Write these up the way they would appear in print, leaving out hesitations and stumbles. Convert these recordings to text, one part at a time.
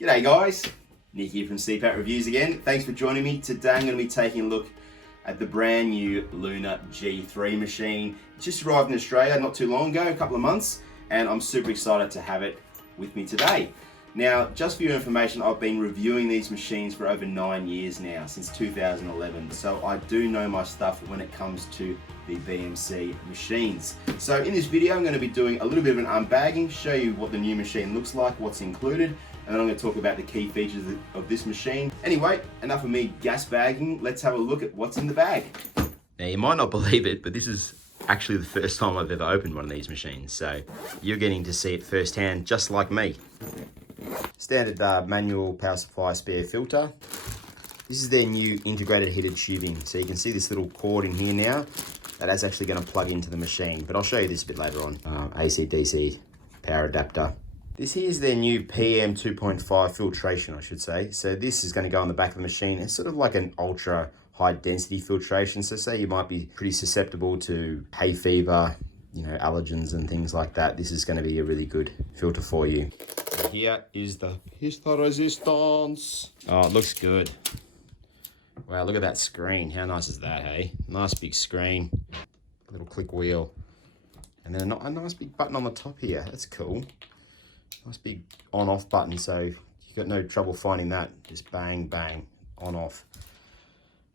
G'day guys, Nick here from CPAP Reviews again. Thanks for joining me. Today I'm going to be taking a look at the brand new Luna G3 machine. It just arrived in Australia not too long ago, a couple of months, and I'm super excited to have it with me today. Now, just for your information, I've been reviewing these machines for over 9 years now, since 2011. So I do know my stuff when it comes to the BMC machines. So in this video, I'm going to be doing a little bit of an unbagging, show you what the new machine looks like, what's included, and then I'm going to talk about the key features of this machine. Anyway, enough of me gas bagging. Let's have a look at what's in the bag. Now, you might not believe it, but this is actually the first time I've ever opened one of these machines. So you're getting to see it firsthand, just like me. Standard manual power supply spare filter. This is their new integrated heated tubing. So you can see this little cord in here now. That's actually going to plug into the machine, but I'll show you this a bit later on. AC/DC power adapter. This here is their new PM 2.5 filtration, I should say. So this is going to go on the back of the machine. It's sort of like an ultra high density filtration. So say you might be pretty susceptible to hay fever, allergens and things like that. This is going to be a really good filter for you. And here is the resistance. Oh, it looks good. Wow, look at that screen. How nice is that, hey? Nice big screen, little click wheel, and then a nice big button on the top here. That's cool. Nice big on-off button, so you've got no trouble finding that. Just bang, bang, on-off.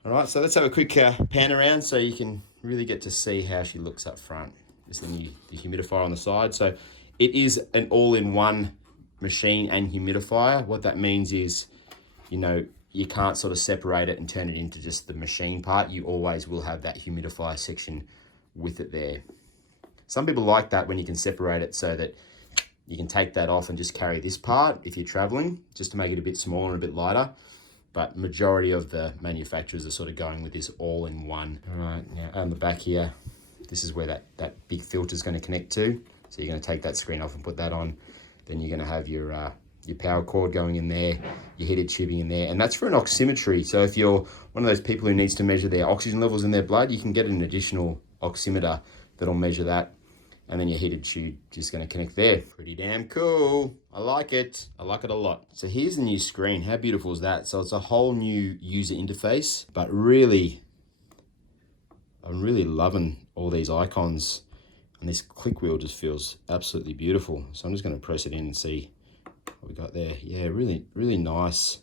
All right, so let's have a quick pan around so you can really get to see how she looks up front. There's the humidifier on the side. So it is an all-in-one machine and humidifier. What that means is, you can't sort of separate it and turn it into just the machine part. You always will have that humidifier section with it there. Some people like that when you can separate it so that you can take that off and just carry this part if you're traveling, just to make it a bit smaller and a bit lighter. But majority of the manufacturers are sort of going with this all-in-one. All right, now on the back here, this is where that big filter is going to connect to. So you're going to take that screen off and put that on. Then you're going to have your power cord going in there, your heated tubing in there, and that's for an oximetry. So if you're one of those people who needs to measure their oxygen levels in their blood, you can get an additional oximeter that'll measure that, and then your heated tube just going to connect there. Pretty damn cool. I like it. I like it a lot. So here's the new screen. How beautiful is that? So it's a whole new user interface, but really, I'm really loving all these icons, and this click wheel just feels absolutely beautiful. So I'm just going to press it in and see what we got there. Yeah, really, really nice.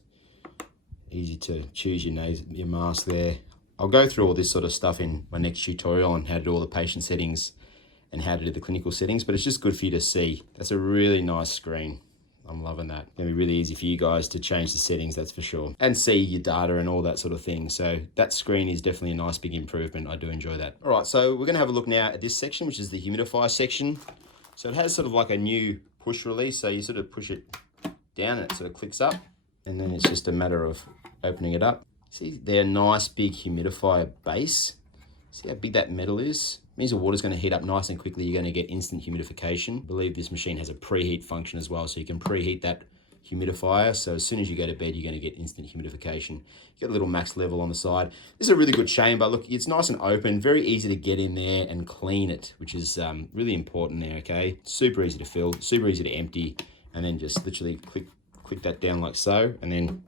Easy to choose your mask there. I'll go through all this sort of stuff in my next tutorial on how to do all the patient settings and how to do the clinical settings, but it's just good for you to see. That's a really nice screen. I'm loving that. It's gonna be really easy for you guys to change the settings, that's for sure, and see your data and all that sort of thing. So that screen is definitely a nice big improvement. I do enjoy that. All right, so we're gonna have a look now at this section, which is the humidifier section. So it has sort of like a new push release. So you sort of push it down and it sort of clicks up, and then it's just a matter of opening it up. See, they're a nice big humidifier base. See how big that metal is? It means the water's going to heat up nice and quickly. You're going to get instant humidification. I believe this machine has a preheat function as well, so you can preheat that humidifier. So as soon as you go to bed, you're going to get instant humidification. You get a little max level on the side. This is a really good chamber. Look, it's nice and open, very easy to get in there and clean it, which is really important there, okay? Super easy to fill, super easy to empty, and then just literally click that down like so. And then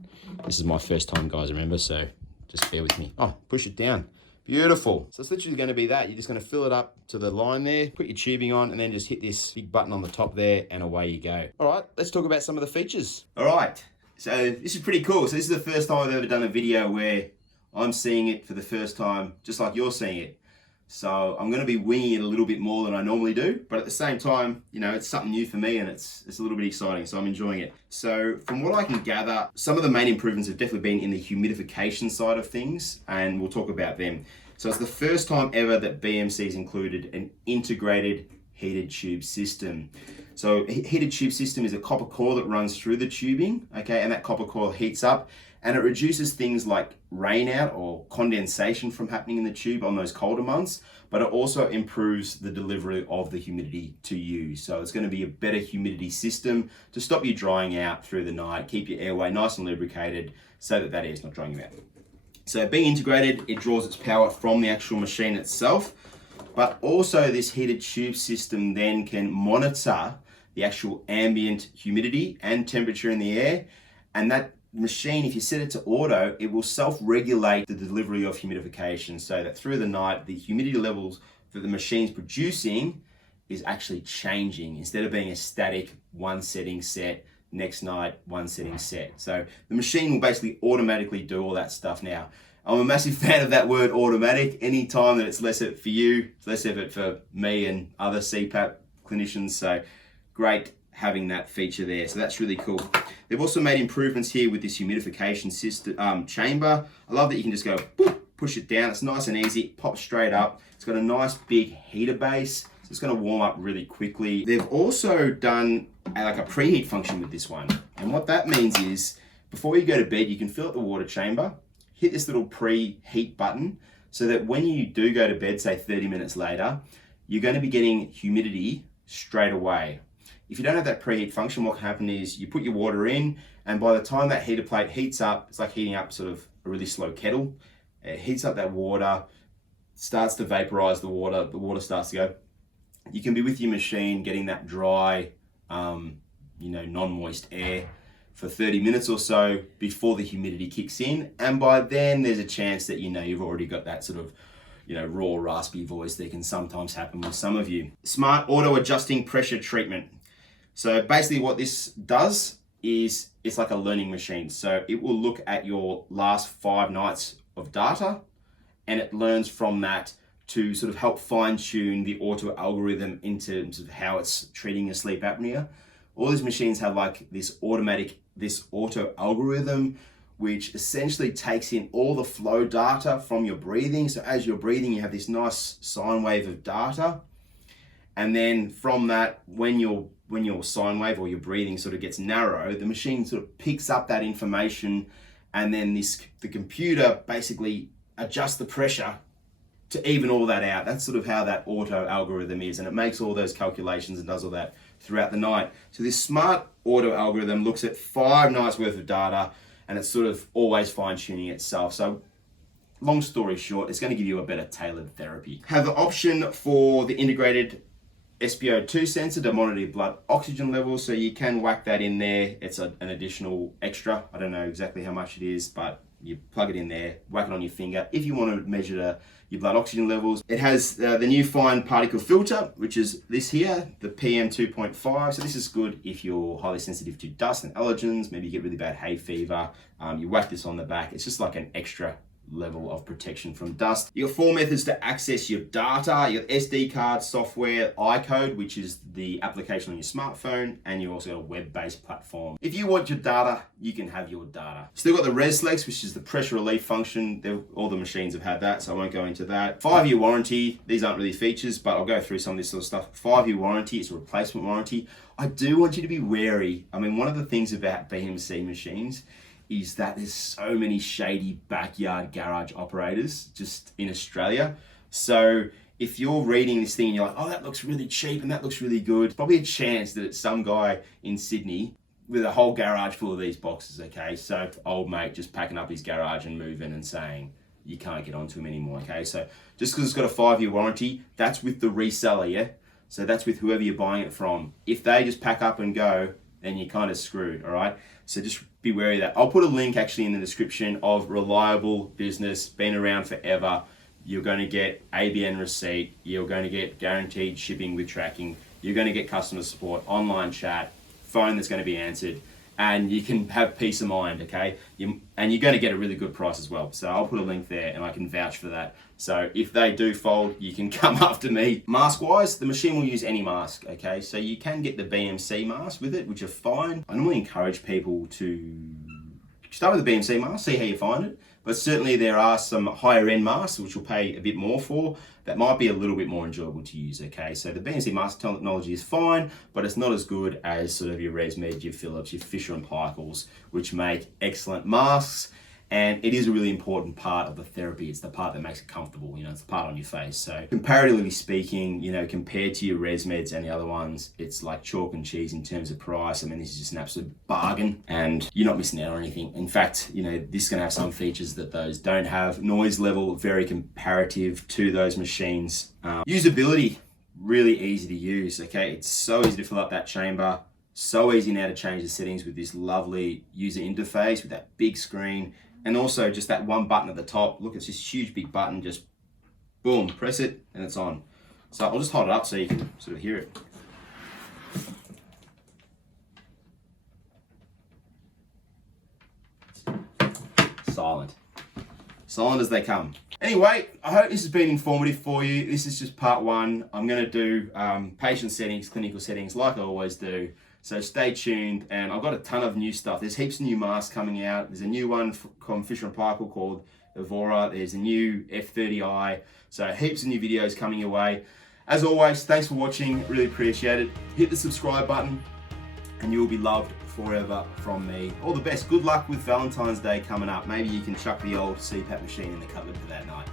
this is my first time, guys, remember, so just bear with me. Oh, push it down. Beautiful. So it's literally going to be that. You're just going to fill it up to the line there, put your tubing on, and then just hit this big button on the top there, and away you go. All right, let's talk about some of the features. All right, so this is pretty cool. So this is the first time I've ever done a video where I'm seeing it for the first time, just like you're seeing it. So I'm going to be winging it a little bit more than I normally do, but at the same time, it's something new for me, and it's a little bit exciting, so I'm enjoying it. So from what I can gather, some of the main improvements have definitely been in the humidification side of things, and we'll talk about them. So it's the first time ever that BMC's included an integrated heated tube system. So heated tube system is a copper coil that runs through the tubing, okay, and that copper coil heats up, and it reduces things like rain out or condensation from happening in the tube on those colder months, but it also improves the delivery of the humidity to you. So it's going to be a better humidity system to stop you drying out through the night, keep your airway nice and lubricated so that that air is not drying you out. So being integrated, it draws its power from the actual machine itself, but also this heated tube system then can monitor the actual ambient humidity and temperature in the air. And that machine, if you set it to auto, it will self-regulate the delivery of humidification so that through the night, the humidity levels that the machine's producing is actually changing instead of being a static one setting set, next night one setting set. So the machine will basically automatically do all that stuff now. I'm a massive fan of that word automatic. Any time that it's less effort for you, it's less effort for me and other CPAP clinicians. So great having that feature there. So that's really cool. They've also made improvements here with this humidification system chamber. I love that you can just go boop, push it down. It's nice and easy, it pops straight up. It's got a nice big heater base. So it's going to warm up really quickly. They've also done like a preheat function with this one. And what that means is before you go to bed, you can fill up the water chamber, hit this little preheat button so that when you do go to bed, say 30 minutes later, you're going to be getting humidity straight away. If you don't have that preheat function, what can happen is you put your water in, and by the time that heater plate heats up, it's like heating up sort of a really slow kettle. It heats up that water, starts to vaporize the water starts to go. You can be with your machine getting that dry, non-moist air for 30 minutes or so before the humidity kicks in. And by then there's a chance that, you've already got that sort of, raw, raspy voice that can sometimes happen with some of you. Smart auto adjusting pressure treatment. So basically what this does is it's like a learning machine. So it will look at your last 5 nights of data and it learns from that to sort of help fine tune the auto algorithm in terms of how it's treating your sleep apnea. All these machines have like this auto algorithm, which essentially takes in all the flow data from your breathing. So as you're breathing, you have this nice sine wave of data. And then from that, when your sine wave or your breathing sort of gets narrow, the machine sort of picks up that information, and then the computer basically adjusts the pressure to even all that out. That's sort of how that auto algorithm is, and it makes all those calculations and does all that throughout the night. So this smart auto algorithm looks at 5 nights worth of data, and it's sort of always fine-tuning itself. So long story short, it's going to give you a better tailored therapy. Have the option for the integrated Spo2 sensor to monitor your blood oxygen levels, so you can whack that in there. It's an additional extra. I don't know exactly how much it is, but you plug it in there, whack it on your finger if you want to measure your blood oxygen levels. It has the new fine particle filter, which is this here, the PM 2.5. So this is good if you're highly sensitive to dust and allergens. Maybe you get really bad hay fever. You whack this on the back. It's just like an extra level of protection from dust. You got 4 methods to access your data. You got SD card, software, iCode, which is the application on your smartphone, and you also got a web-based platform. If you want your data, you can have your data. Still got the ResFlex, which is the pressure relief function. All the machines have had that, so I won't go into that. 5-year warranty. These aren't really features, but I'll go through some of this sort of stuff. 5-year warranty is a replacement warranty. I do want you to be wary. I mean, one of the things about BMC machines is that there's so many shady backyard garage operators just in Australia. So if you're reading this thing and you're like, oh, that looks really cheap and that looks really good, probably a chance that it's some guy in Sydney with a whole garage full of these boxes, okay? So old mate just packing up his garage and moving and saying, you can't get onto him anymore, okay? So just because it's got a 5-year warranty, that's with the reseller, yeah? So that's with whoever you're buying it from. If they just pack up and go, then you're kind of screwed, all right? So just be wary of that. I'll put a link actually in the description of reliable business, been around forever. You're going to get ABN receipt. You're going to get guaranteed shipping with tracking. You're going to get customer support, online chat, phone that's going to be answered, and you can have peace of mind, okay? And you're going to get a really good price as well. So I'll put a link there and I can vouch for that. So if they do fold, you can come after me. Mask-wise, the machine will use any mask, okay? So you can get the BMC mask with it, which are fine. I normally encourage people to start with the BMC mask, see how you find it. But certainly there are some higher end masks, which you'll pay a bit more for, that might be a little bit more enjoyable to use, okay? So the BMC mask technology is fine, but it's not as good as sort of your ResMed, your Philips, your Fisher and Paykel's, which make excellent masks. And it is a really important part of the therapy. It's the part that makes it comfortable, it's the part on your face. So comparatively speaking, compared to your ResMeds and the other ones, it's like chalk and cheese in terms of price. I mean, this is just an absolute bargain and you're not missing out on anything. In fact, this is gonna have some features that those don't have. Noise level, very comparative to those machines. Usability, really easy to use, okay? It's so easy to fill up that chamber, so easy now to change the settings with this lovely user interface with that big screen, and also just that one button at the top. Look, it's this huge big button, just boom, press it and it's on. So I'll just hold it up so you can sort of hear it. Silent. Silent as they come. Anyway, I hope this has been informative for you. This is just part one. I'm going to do patient settings, clinical settings, like I always do. So stay tuned, and I've got a ton of new stuff. There's heaps of new masks coming out. There's a new one from Fisher & Paykel called Evora. There's a new F30i. So heaps of new videos coming your way. As always, thanks for watching. Really appreciate it. Hit the subscribe button, and you will be loved forever from me. All the best. Good luck with Valentine's Day coming up. Maybe you can chuck the old CPAP machine in the cupboard for that night.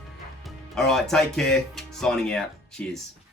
All right, take care. Signing out. Cheers.